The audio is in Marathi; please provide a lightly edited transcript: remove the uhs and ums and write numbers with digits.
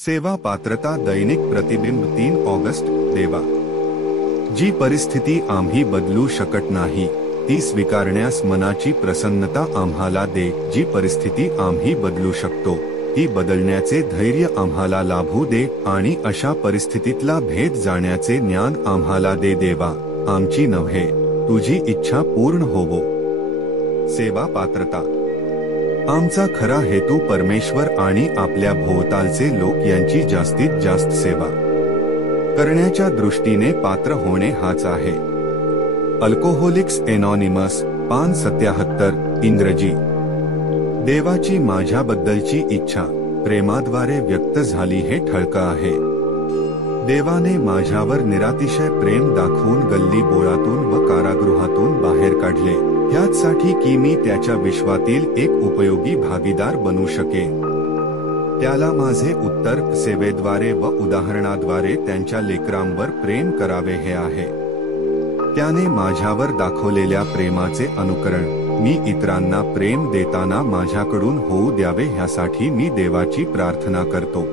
सेवा पात्रता दैनिक प्रतिबिंब 3 ऑगस्ट। देवा, जी परिस्थिती आम्ही बदलू शकत नाही ती स्वीकारण्यास मनाची प्रसन्नता आम्हाला दे। जी परिस्थिती आम्ही बदलू शकतो ती बदलण्याचे धैर्य आम्हाला लाभू दे आणि अशा परिस्थितीतला भेद जाण्याचे ज्ञान आम्हाला दे। देवा, आमची नव्हे तुझी इच्छा पूर्ण होवो। सेवा पात्रता, आमचा खरा हेतू परमेश्वर आणि आपल्या भोवतालचे लोक यांची जास्तीत जास्त सेवा करण्याच्या दृष्टीने पात्र होणे हाच आहे। अल्कोहोलिक्स एनॉनिमस 577 इंग्रजी। देवाची माझ्याबद्दलची इच्छा प्रेमाद्वारे व्यक्त झाली हे ठळक आहे। देवाने माझ्यावर निरातिशय प्रेम दाखवून गल्ली बोळातून व कारागृहातून बाहेर काढले, ह्याचसाठी की मी त्याच्या विश्वातील एक उपयोगी भागीदार बनू शकेन। त्याला माझे उत्तर सेवेद्वारे व उदाहरणाद्वारे त्यांच्या लेकरांवर प्रेम करावे हे आहे। त्याने माझ्यावर दाखवलेल्या प्रेमाचे अनुकरण मी इतरांना प्रेम देताना माझ्याकडून होऊ द्यावे ह्यासाठी मी देवाची प्रार्थना करतो।